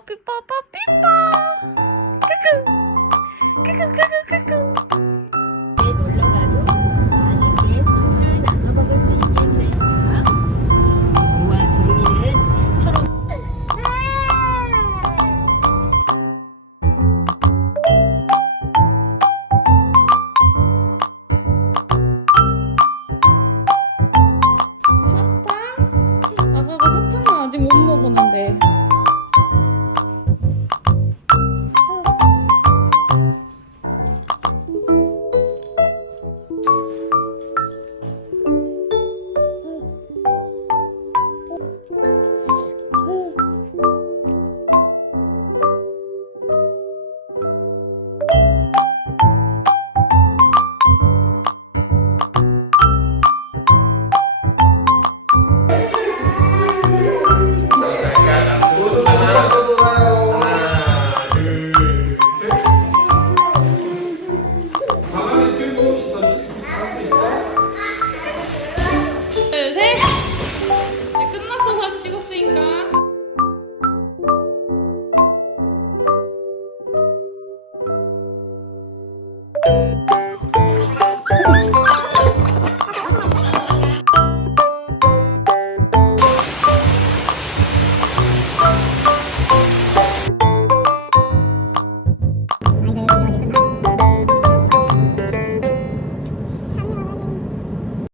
삐뽀뽀 삐뽀 크크 크크 크크 크크 내 놀러 가도 맛있게 선물 나눠 먹을 수 있겠네요. 우와 두루미는 서로 사탕? 아빠가 사탕은 아직 못 먹었는데